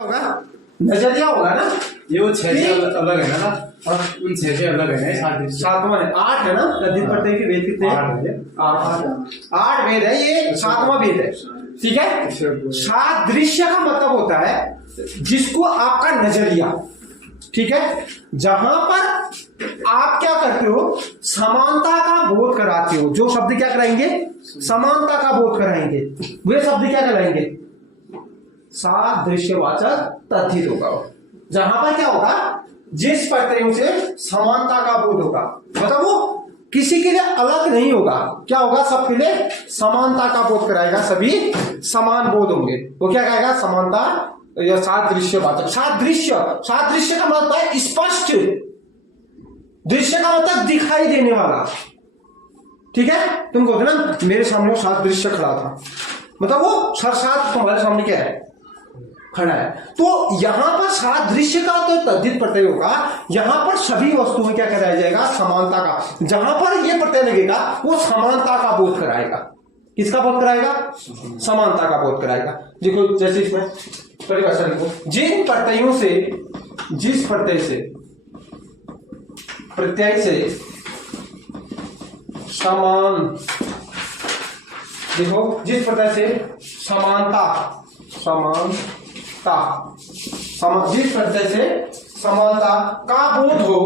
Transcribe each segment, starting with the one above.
होगा नजरिया होगा ना। ये वो छह से अलग है ना, और उन छह से अलग है ना। सातवां है, आठ है ना। तद्धित प्रत्यय के वेद कितने? आठ वेद है, ये सातवां वेद है। ठीक है। सादृश्य का मतलब होता है जिसको आपका नजरिया, ठीक है, जहां पर आप क्या करते हो, समानता का बोध कराते हो। जो शब्द क्या कराएंगे, समानता का बोध कराएंगे, वे शब्द क्या कराएंगे, सादृश्यवाचक तद्धित होगा। जहां पर क्या होगा, जिस प्रत्ययों से समानता का बोध होगा, मतलब वो किसी के लिए अलग नहीं होगा, क्या होगा, सबके लिए समानता का बोध कराएगा, सभी समान बोध होंगे। वो क्या कहेगा, समानता या सादृश्यवाचक। सादृश्य का मतलब है स्पष्ट, दृश्य का मतलब दिखाई देने वाला। ठीक है, तुम कहते ना मेरे सामने सादृश्य खड़ा था, मतलब वो सरसात तुम्हारे सामने क्या है, खड़ा है। तो यहां पर सादृश्य का तो तद्धित प्रत्यय होगा, यहां पर सभी वस्तुओं क्या कराया जाएगा, समानता का। जहां पर ये प्रत्यय लगेगा वो समानता का बोध कराएगा। किसका बोध कराएगा, समानता का बोध कराएगा। देखो जैसे इसमें परिभाषा लिखो, जिन प्रत्ययों से, जिस प्रत्यय से, प्रत्यय से समान, देखो जिस प्रत्यय से समानता, जिस प्रत्यय से समानता का बोध हो,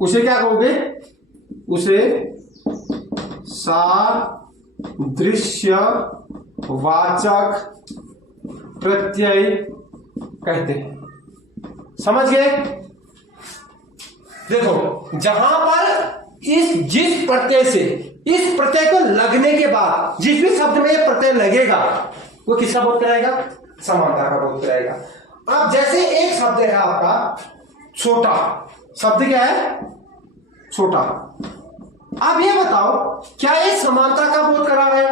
उसे क्या कहोगे, उसे सादृश्यवाचक प्रत्यय कहते हैं। समझ गए। देखो जहां पर जिस प्रत्यय से, इस प्रत्यय को लगने के बाद जिस भी शब्द में ये प्रत्यय लगेगा वो किसका बोध कराएगा, समानता का बोध कराएगा। अब जैसे एक शब्द है आपका छोटा, शब्द क्या है, छोटा। अब ये बताओ क्या ये समानता का बोध करा रहा है,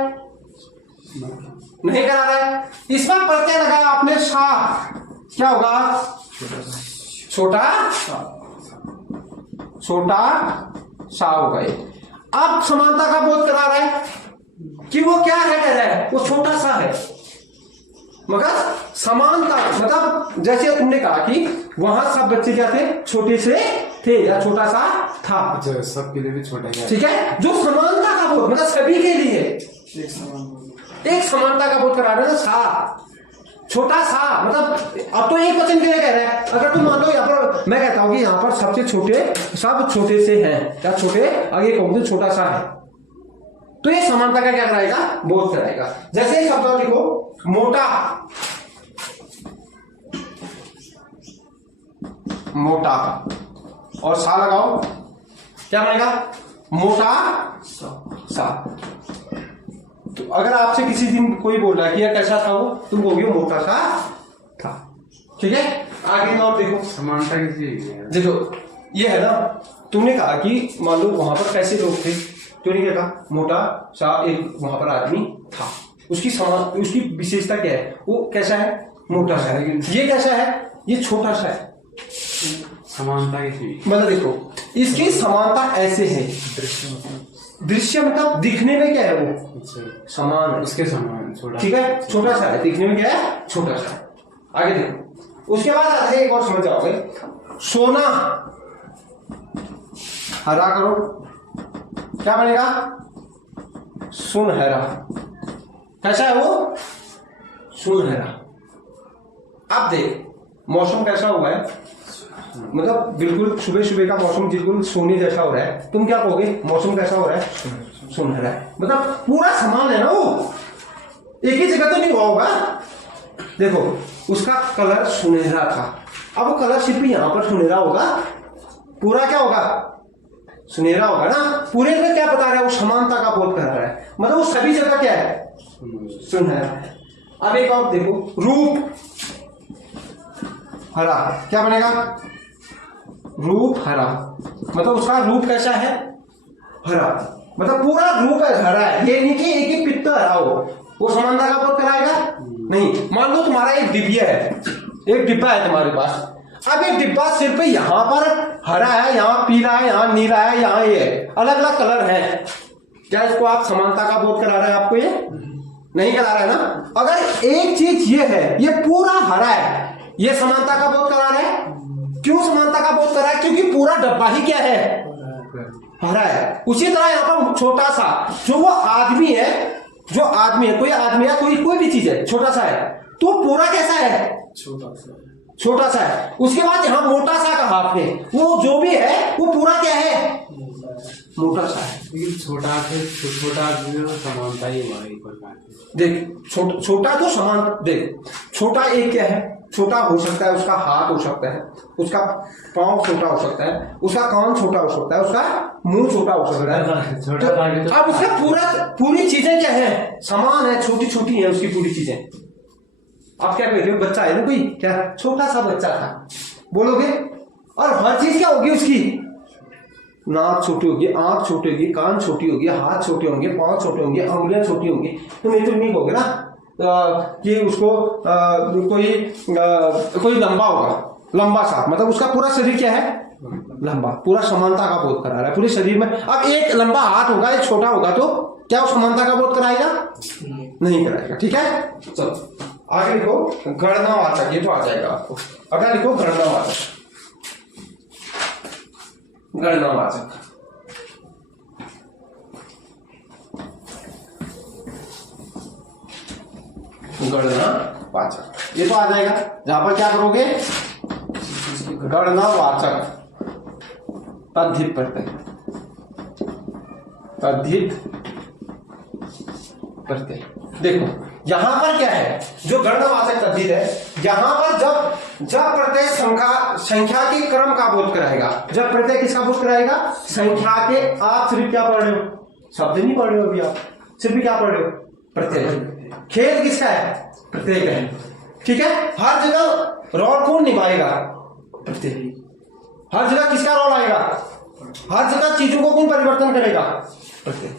नहीं करा रहा है। इसमें प्रत्यय लगाया आपने सा, क्या होगा, छोटा सा होगा। अब समानता का बोध करा रहा है कि वो क्या है, कह रहा है वो छोटा सा है, मगर समानता मतलब जैसे तुमने कहा कि वहां सब बच्चे क्या थे, छोटे से थे या छोटा सा था, सबके लिए भी छोटा, ठीक है। जो समानता का बोध मतलब सभी के लिए एक समानता का बोध करा रहे हैं ना, सा, छोटा सा, मतलब अब तो एक वचन के लिए कह रहे हैं। अगर तुम मान लो यहाँ पर मैं कहता हूं कि यहाँ पर सबसे छोटे, सब छोटे से हैं या छोटे, आगे कहूं तो छोटा सा है, तो ये समानता का क्या कराएगा, बोध कराएगा। जैसे शब्द लिखो मोटा, मोटा और सा लगाओ, क्या बनेगा, मोटा सा। तो अगर आपसे किसी दिन कोई बोल रहा है कि यार कैसा था वो, तुम कहोगे मोटा सा था। ठीक है, आगे और देखो समानता किसी, देखो ये है ना, तुमने कहा कि मान लो वहां पर कैसे लोग थे, तूने क्या कहा, मोटा सा एक वहां पर आदमी था, उसकी समान, उसकी विशेषता क्या है, वो कैसा है, मोटा सा है। ये कैसा है, ये छोटा सा है। समानता की मतलब देखो इसकी समानता ऐसे है, दृश्य मतलब दिखने में क्या है वो समान, उसके समान छोटा, ठीक है, छोटा सा है, दिखने में क्या है, छोटा सा है। आगे देखो, उसके बाद आता है एक और समझ जाओगे, सोना, हरा करो, क्या बनेगा, सुनहरा। कैसा है वो, सुनहरा। अब देख मौसम कैसा हुआ है, मतलब बिल्कुल सुबह सुबह का मौसम बिल्कुल सोने जैसा हो रहा है, तुम क्या कहोगे, मौसम कैसा हो रहा है, सुनहरा है। मतलब पूरा समान है ना, वो एक ही जगह तो नहीं हुआ होगा। देखो उसका कलर सुनहरा था, अब वो कलर सिर्फ यहां पर सुनहरा होगा, पूरा क्या होगा, सुनहरा होगा ना। पूरे में क्या बता रहा है, वो समानता का बोध कर रहा है, मतलब वो सभी जगह क्या है, सुनहरा है। अब एक और देखो, रूप हरा, क्या बनेगा, रूप हरा, मतलब उसका रूप कैसा है, हरा, मतलब पूरा रूप है हरा है, ये नहीं कि एक ही पित्त हरा हो, वो समानता का बोध कराएगा नहीं। मान लो तुम्हारा एक डिब्बा है, एक डिब्बा है तुम्हारे पास, अब एक डिब्बा सिर्फ यहां पर हरा है, यहाँ पीला है, यहाँ नीला है, यहाँ ये है, अलग अलग कलर है, क्या इसको आप समानता का बोध करा रहे हैं ये? नहीं करा रहा है ना। अगर एक चीज ये है, ये पूरा हरा है, ये समानता का बोध करा रहा है। क्यों समानता का बोध करा है? क्योंकि पूरा डब्बा ही क्या है? हरा है। उसी तरह यहाँ पर छोटा सा जो वो आदमी है, जो आदमी है, कोई आदमी है, कोई भी चीज है, छोटा सा है, तो पूरा कैसा है? छोटा सा है। उसके बाद यहाँ मोटा सा कहा आपने, वो जो भी है वो पूरा क्या है? मोटा सा है। छोटा समानता ही हुआ एक प्रकार की। देख छोटा तो समान, देख छोटा एक क्या है? छोटा हो सकता है उसका हाथ हो सकता है, उसका पाँव छोटा हो सकता है, उसका कान छोटा हो सकता है, उसका मुंह छोटा हो सकता है। छोटा अब उसका पूरी चीजें क्या है? समान है, छोटी छोटी है उसकी पूरी चीजें। आप क्या कहते हो? बच्चा है ना कोई, क्या छोटा सा बच्चा था बोलोगे, और हर चीज क्या होगी उसकी? नाक छोटी होगी, आंख छोटी होगी, कान छोटी होगी, हाथ छोटे होंगे, पांव छोटे होंगे, उंगलियां छोटी होंगी। तो नहीं कहोगे ना कि उसको कोई लंबा होगा, लंबा सा, मतलब उसका पूरा शरीर क्या है? लंबा। पूरा समानता का बोध करा रहा है पूरे शरीर में। अब एक लंबा हाथ होगा, एक छोटा होगा, तो क्या वो समानता का बोध कराएगा? नहीं कराएगा। ठीक है, चलो आगे लिखो गणनावाचक, ये तो आ जाएगा आपको। अगला लिखो गणनावाचक। गणनावाचक गणनावाचक, ये तो आ जाएगा। जहां पर क्या करोगे? गणनावाचक तद्धित प्रत्यय, तद्धित प्रत्यय। देखो यहां पर क्या है? जो गणनावाचक तद्धित है, यहां पर जब प्रत्यय संख्या के क्रम का बोध कराएगा, जब प्रत्यय किसका बोध कराएगा? संख्या के। आप सिर्फ क्या पढ़ रहे हो? शब्द नहीं पढ़ रहे हो अभी, आप सिर्फ क्या पढ़ रहे हो? प्रत्यय। खेद किसका है? प्रत्यय का है। ठीक है, हर जगह रोल कौन निभाएगा? प्रत्यय। हर जगह किसका रोल आएगा? हर जगह चीजों को कौन परिवर्तन करेगा? प्रत्यय।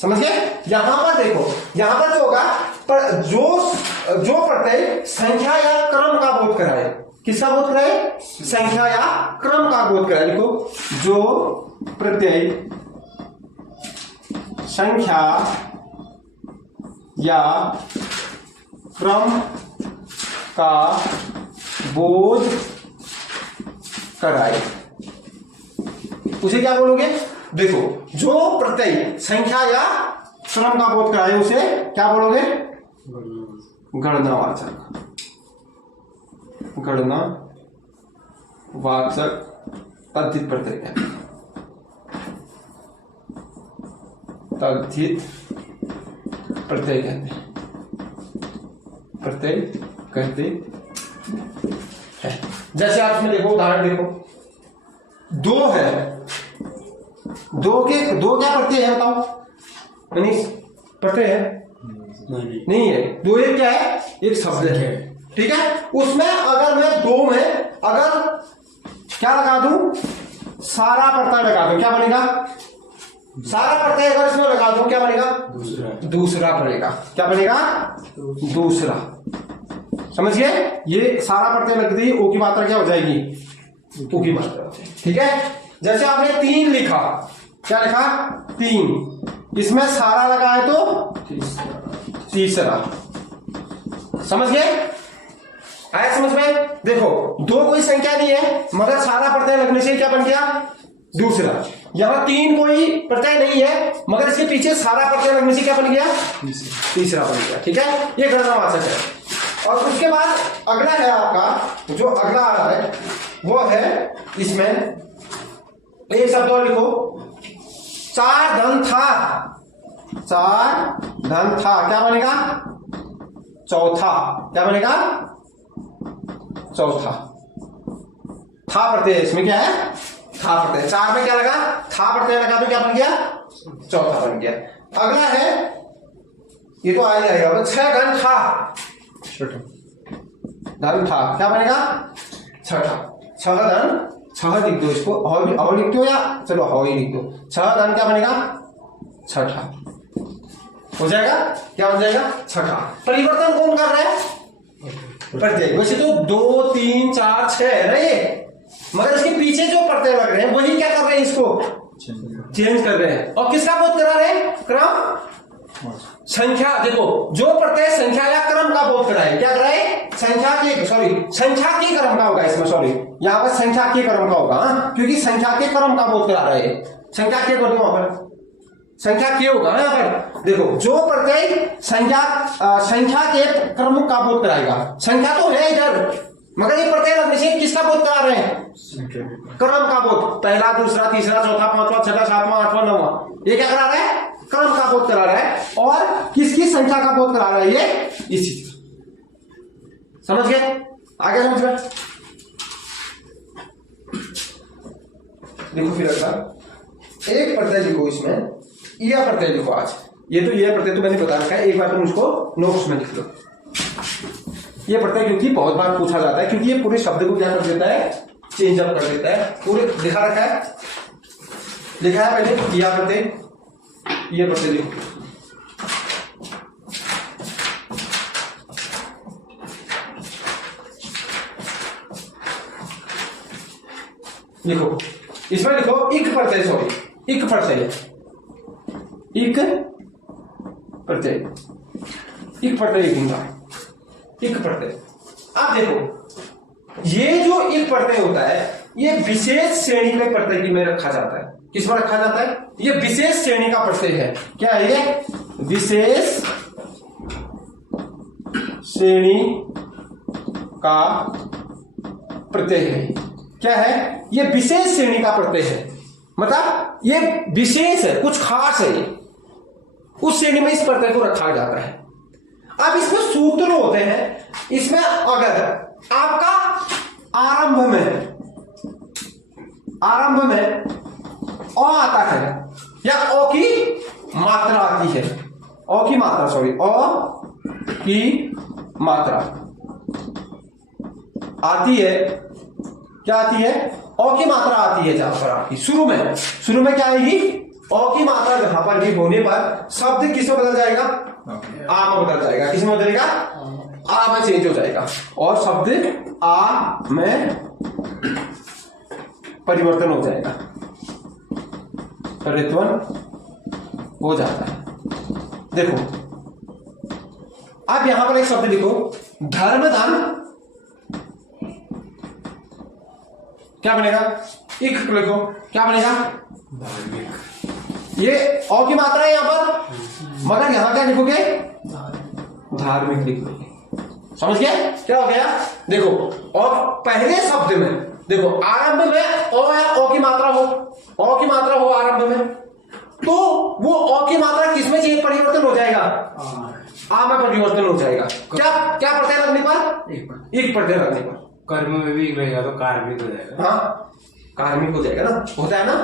समझ गए? यहां पर देखो, यहां पर जो होगा, पर जो प्रत्यय संख्या या क्रम का बोध कराए, किसका बोध कराए? संख्या या क्रम का बोध कराए। देखो, जो प्रत्यय संख्या या क्रम का बोध कराए, उसे क्या बोलोगे? देखो, जो प्रत्यय संख्या या क्रम का बोध कराए उसे क्या बोलोगे? गणनावाचक। गणनावाचक तद्धित प्रत्यय है। तद्धित प्रत्यय कहते हैं, प्रत्यय कहते हैं। जैसे आप इसमें देखो, उदाहरण देखो, दो है, दो क्या प्रत्यय है? बताओ मनीष, प्रत्यय है? नहीं है। दो एक क्या है? एक शब्द है। ठीक है, उसमें अगर मैं दो में अगर क्या लगा दूं? सारा प्रत्यय लगा दूं, क्या बनेगा? सारा प्रत्यय अगर इसमें लगा दूं क्या बनेगा? दूसरा बनेगा। क्या बनेगा? दूसरा। समझ गए? ये सारा प्रत्यय लग दी, ओ की मात्रा क्या हो जाएगी? ओ की मात्रा। ठीक है, जैसे आपने 3 लिखा, क्या लिखा? 3, इसमें सारा लगा है तो तीसरा। समझ गए? आया समझ में? देखो, दो कोई संख्या नहीं है, मगर सारा प्रत्यय लगने से क्या बन गया? दूसरा। यहां 3 कोई प्रत्यय नहीं है, मगर इसके पीछे सारा प्रत्यय लगने से क्या बन गया? तीसरा बन गया। ठीक है, ये गणनावाचक है। और उसके बाद अगला है आपका, जो अगला आ रहा है वो है, इसमें एक शब्द और लिखो, 4 धन था। 4 धन था, क्या बनेगा? चौथा। क्या बनेगा? चौथा। था प्रत्यय, इसमें क्या है? था प्रत्यय। 4 में क्या लगा? था प्रत्यय लगा तो क्या बन गया? चौथा बन गया। अगला है, ये तो आ जाएगा, 6 घन था। धन था, क्या बनेगा? छठा। 6 धन, 6 लिख दो इसको, और लिख दो, या चलो हौ ही लिख दो। 6 धन क्या बनेगा? छठा हो जाएगा। क्या हो जाएगा? छठा। परिवर्तन कौन कर रहा है? प्रत्यय। वैसे तो 2, 3, 4, 6 है ना ये, मगर इसके पीछे जो प्रत्यय लग रहे हैं वही क्या कर रहे हैं? इसको चेंज कर रहे हैं। और किसका बोध करा रहे हैं? क्रम संख्या, देखो जो प्रत्यय संख्या या क्रम का बोध कराए, क्या कराए, संख्या के, सॉरी संख्या के क्रम का होगा इसमें, सॉरी यहाँ पर संख्या के क्रम का होगा, क्योंकि संख्या के क्रम का बोध करा रहे हैं, संख्या के बोलते वहां पर संख्या के होगा ना यहाँ पर। देखो जो प्रत्यय संख्या के क्रम का बोध कराएगा, संख्या तो है इधर, मगर ये प्रत्यय लगने से किसका बोध करा रहे हैं, क्रम का बोध, पहला दूसरा तीसरा चौथा पांचवा छठा सातवां आठवां नौवां, ये क्या करा रहा है, क्रम का बोध करा रहा है। और किसकी संख्या का बोध करा रहा है, ये इसी, समझ गए, आगे समझ गए। देखो फिर अगला एक प्रत्यय लिखो, इसमें यह प्रत्यय लिखो आज, ये तो यह प्रत्यय तो मैंने बता रखा है, एक बार तुम उसको नोट्स में लिख लो। ये प्रत्यय क्योंकि बहुत बार पूछा जाता है, क्योंकि ये पूरे शब्द को क्या कर देता है, चेंज अप कर देता है, पूरे लिखा रखा है, लिखा है पहले यह प्रत्यय, ये प्रत्यय लिखो, लिखो इसमें लिखो इक प्रत्यय, सॉरी इक प्रत्यय, इक प्रत्यय, इक प्रत्यय लिखूंगा, इक प्रत्यय। अब देखो ये जो इक प्रत्यय होता है, ये विशेष श्रेणी में प्रत्यय में रखा जाता है, किस में रखा जाता है, ये विशेष श्रेणी का प्रत्यय है, क्या है ये, विशेष श्रेणी का प्रत्यय है, क्या है, ये विशेष श्रेणी का प्रत्यय है, मतलब ये विशेष है, कुछ खास है, ये उस श्रेणी में इस प्रत्यय को रखा जाता है। अब इसमें सूत्र होते हैं, इसमें अगर आपका आरंभ में अ आता है या अ की मात्रा आती है, अ की मात्रा, सॉरी अ की मात्रा आती है, क्या आती है, अ की मात्रा आती है, जहां पर आपकी शुरू में क्या आएगी, अ की मात्रा जहां पर भी होने पर शब्द किस में बदल जाएगा, आ में बदल जाएगा, किस में बदलेगा, आ में चेंज हो जाएगा, और शब्द आ में परिवर्तन हो जाएगा, परिवर्तन हो जाता है। देखो अब यहां पर एक शब्द लिखो, धर्मदान, क्या बनेगा, इक लिखो, क्या बनेगा, ये अ की मात्रा है यहां पर, मगर यहां क्या लिखोगे, धार्मिक लिखोगे, समझ गए क्या हो गया। देखो और पहले शब्द में देखो आरंभ में अ की मात्रा हो, अ की मात्रा हो आरंभ में, तो वो अ की मात्रा किसमें चेंज परिवर्तन हो जाएगा, आ में परिवर्तन हो जाएगा, क्या क्या प्रत्यय लगने पर, एक प्रत्यय लगने पर, कर्म में भी रहेगा तो कार्मिक हो जाएगा, हाँ कार्मिक हो जाएगा ना, होता है ना,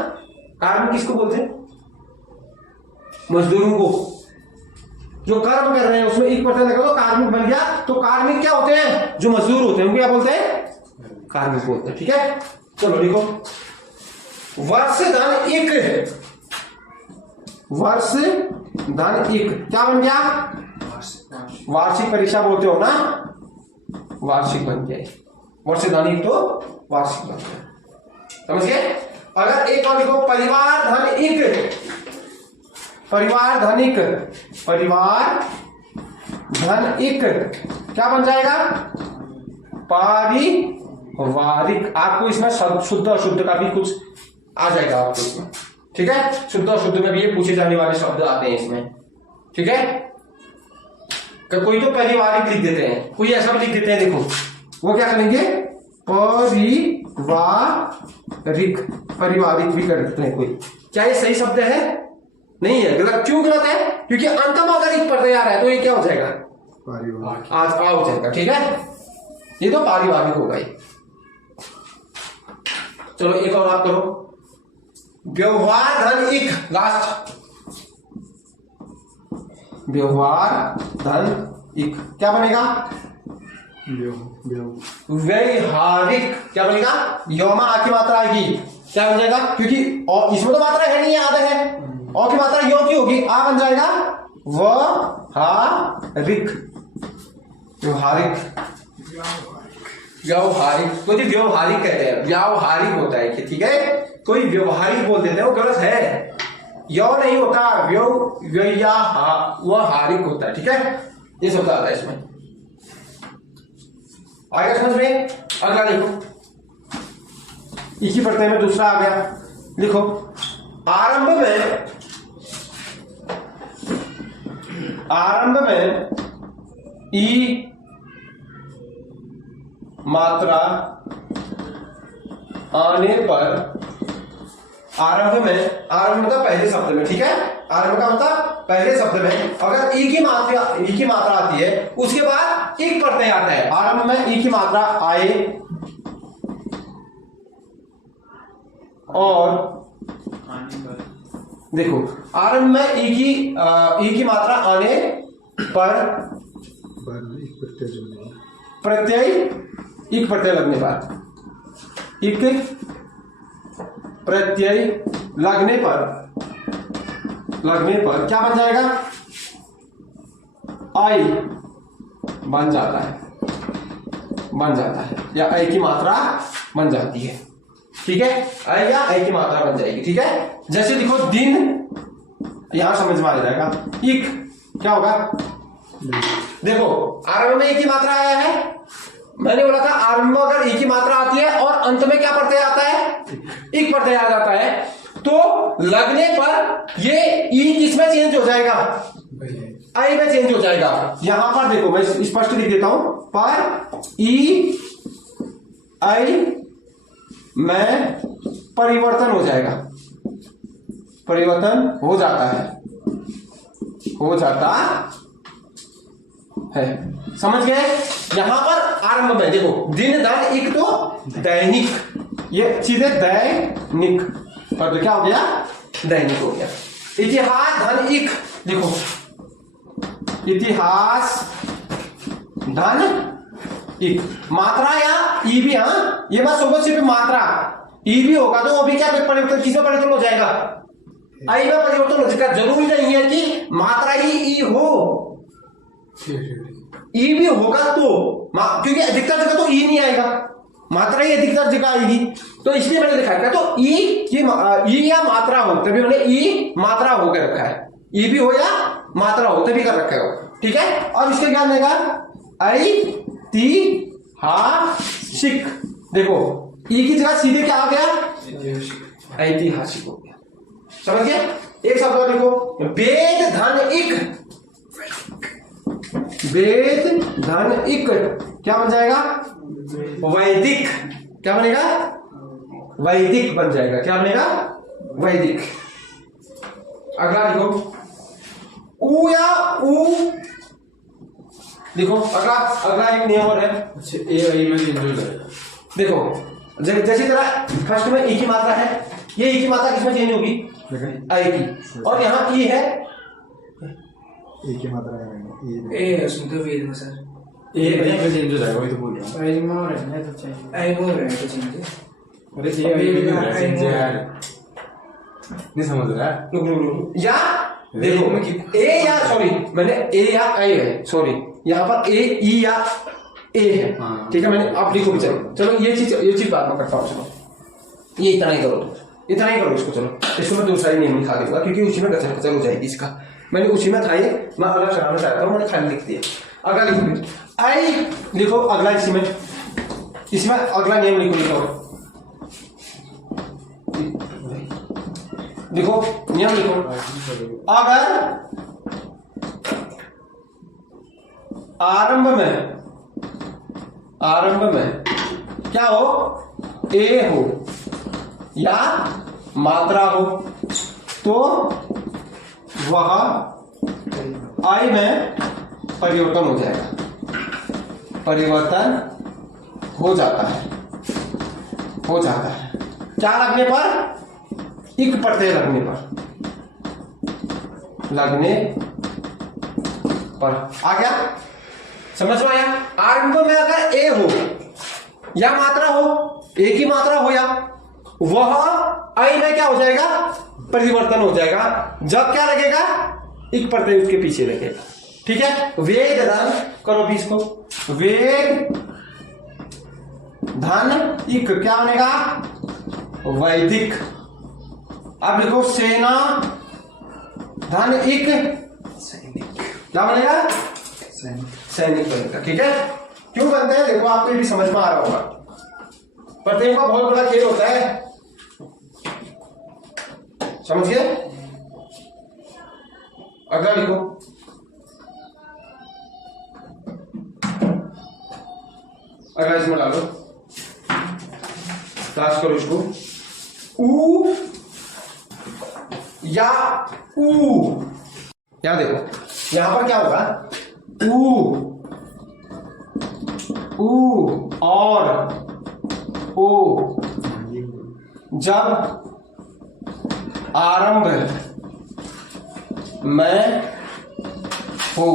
कार्मिक किसको बोलते हैं, मजदूरों को, जो कर्म कर रहे हैं उसमें एक प्रत्यय लगा तो कार्मिक बन गया, तो कार्मिक क्या होते हैं, जो मजदूर होते हैं उनको क्या बोलते हैं, कार्मिक बोलते हैं, ठीक है। चलो लिखो, वर्ष धन एक है, वर्ष धन एक क्या बन गया, वार्षिक परीक्षा बोलते हो ना, वार्षिक बन गया, वर्ष धन एक तो वार्षिक बन गया, समझ गए। अगर एक और लिखो, परिवार धन एक, परिवार धनिक, परिवार धन एक क्या बन जाएगा, पारिवारिक। आपको इसमें शुद्ध अशुद्ध का भी कुछ आ जाएगा आपको इसमें, ठीक है, शुद्ध अशुद्ध में भी ये पूछे जाने वाले शब्द आते हैं इसमें, ठीक है। कोई तो पारिवारिक लिख देते हैं, कोई ऐसा भी लिख देते हैं, देखो वो क्या करेंगे, पारिवारिक, पारिवारिक भी कर देते हैं कोई, क्या ये सही शब्द है, नहीं है, गलत, क्यों गलत है, क्योंकि अंत में अगर एक प्रत्यय आ रहा है तो ये क्या हो जाएगा, आज आ हो जाएगा, ठीक है, ये तो पारिवारिक होगा ही। चलो एक और आप करो, व्यवहार धन एक, लास्ट, व्यवहार धन एक क्या बनेगा, व्यवहारिक, क्या बनेगा, यौमा आ की मात्रा आएगी, क्या बन जाएगा, क्योंकि और इसमें तो मात्रा है नहीं, आधा है, और की मात्रा यो की होगी, आ बन जाएगा व्यवहारिक, व्यवहारिक, व्यवहारिक, कोई व्यवहारिक कहते हैं, व्यावहारिक होता है, ठीक है, कोई व्यवहारिक बोल देते हैं, वो गलत है, यो नहीं होता, व्यव व्यया वह हारिक होता है, ठीक है, ये शब्द आता है इसमें। आगे समझ में? अगला देखो, इसी प्रत्यय में दूसरा आ गया, लिखो आरंभ में ई मात्रा आने पर, आरंभ मतलब पहले शब्द में, ठीक है, आरंभ का मतलब पहले शब्द में अगर ई की मात्रा आती है उसके बाद एक प्रत्यय आता है। आरंभ में ई की मात्रा आए और देखो आरंभ में ई की मात्रा आने पर एक प्रत्यय लगने पर, एक प्रत्यय लगने पर क्या बन जाएगा? आई बन जाता है या आई की मात्रा बन जाती है, ठीक है, आई या आई की मात्रा बन जाएगी, ठीक है। जैसे देखो दिन, यहां समझ में आ जाएगा, एक क्या होगा? देखो आरंभ में एक की मात्रा आया है, मैंने बोला था आरंभ में अगर एक की मात्रा आती है और अंत में क्या प्रत्यय आता है? एक प्रत्यय आ जाता है, तो लगने पर ये ई किसमें चेंज हो जाएगा? आई में चेंज हो जाएगा। यहां पर देखो मैं स्पष्ट लिख देता हूं, पर ई आई में परिवर्तन हो जाएगा, परिवर्तन हो जाता है, समझ गए? यहां पर आरंभ में देखो दिन धन इक तो दैनिक, ये सीधे दैनिक पर तो क्या हो गया? दैनिक हो गया। इतिहास धन इक, देखो इतिहास धन इक, मात्रा या ई भी, हाँ ये बात समझो, सिर्फ मात्रा ई भी होगा तो वो भी क्या परिवर्तन, किसमें परिवर्तन हो जाएगा? आई में परिवर्तन हो जाएगा। जरूरी नहीं है कि मात्रा ही ई हो, ई भी होगा तो, क्योंकि अधिकतर जगह तो ई नहीं आएगा, मात्रा ही अधिकतर जगह आएगी, तो इसलिए मैंने लिखा है तो ई या मात्रा हो, तभी मैंने ई मात्रा होकर रखा है, ई भी हो या मात्रा हो तभी कर रखा है, ठीक है। और इसके क्या देगा? ऐतिहासिक, देखो ई की जगह सीधे क्या आ गया? ऐतिहासिक हो गया, समझ गए? एक शब्द और देखो, वेद धन इक, वेद धन इक क्या बन जाएगा? वैदिक, क्या बनेगा? वैदिक बन जाएगा, क्या बनेगा? वैदिक। अगला देखो उ या उ, देखो अगला एक नियम और है, ए आई में चेंज हो जाएगा। देखो जैसी तरह फर्स्ट में ई की मात्रा है, ये ई की मात्रा किसमें चेंज होगी? आई की, और यहाँ ई है, ए की मात्रा है, ए उसमें तो वेद में सर ए में चेंज हो जाएगा, वही तो बोल रहा हूँ। आई मोर है तो चाहिए, आई मोर है तो चाहिए, अरे ये आई में यार नहीं समझ रहा है। या देखो ए या, सॉरी मैंने ए या आई है, सॉरी यहाँ पर ए ई या ए है, ठीक है, मैंने आप लिखो भी, चलो ये चीज बात में करता हूँ, चलो ये इतना ही करो इसको, चलो इसको मैं दूसरा ही नियम लिखा दूंगा क्योंकि उसी में कचर हो जाएगी इसका, मैंने उसी में था ये, मैं अलग चलाना चाहता हूँ, मैंने खाली लिख दिया। अगला लिखो आई, लिखो अगला इसमें अगला नियम लिखो, देखो नियम लिखो, अगर आरंभ में क्या हो? ए हो या मात्रा हो तो वह आई में परिवर्तन हो जाएगा, परिवर्तन हो जाता है क्या लगने पर? इक प्रत्यय लगने पर आ गया, समझ में आया? आरंभ में अगर ए हो या मात्रा हो, ए की मात्रा हो या, वह आई में क्या हो जाएगा? परिवर्तन हो जाएगा। जब क्या लगेगा? इक प्रत्यय उसके पीछे लगेगा, ठीक है। वेद धन करो भी इसको, वेद धन इक क्या बनेगा? वैदिक। अब लिखो सेना धन इक सैनिक क्या बनेगा? सैनिक सैनिक बनेगा। ठीक है, क्यों बनते हैं देखो, आपको भी समझ में आ रहा होगा। प्रत्येक का बहुत बड़ा खेल होता है, समझ गए? अगला लिखो, अगला इसमें डालो, क्लास करो इसको। ऊ या ऊ, यहां देखो, यहां पर क्या होगा? ऊ, ऊ और ओ जब आरंभ में हो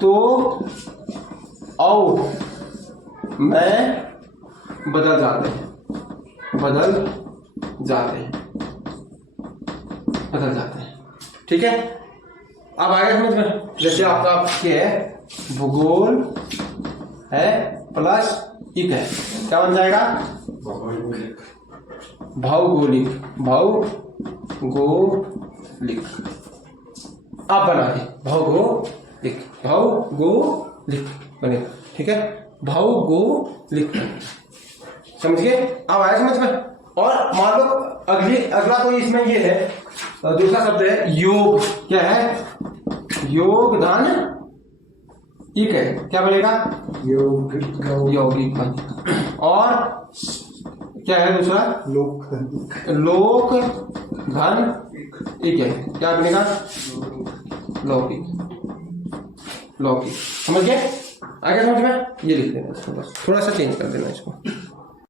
तो औ में बदल जाते हैं, बदल जाते हैं, बदल जाते हैं। ठीक है, अब आगे समझ में, जैसे आपका ये है भूगोल है प्लस इक है, क्या बन जाएगा? भौगोलिक भौगोलिक, भौगोलिक। आप बना है भौगोलिक, भौगोलिक बनेगा। ठीक है, भौगोलिक, समझ गए? अब आया समझ में? और मान लो अगला कोई इसमें ये है, दूसरा शब्द है योग। क्या है? योग धन इक है, क्या बनेगा? यौगिक यौगिक बन। और क्या है दूसरा? लोक लोक धन इक है, क्या बनेगा? लौकिक, लौकिक। समझ गए? आगे समझ में? ये लिख देना इसको, बस थोड़ा सा चेंज कर देना इसको।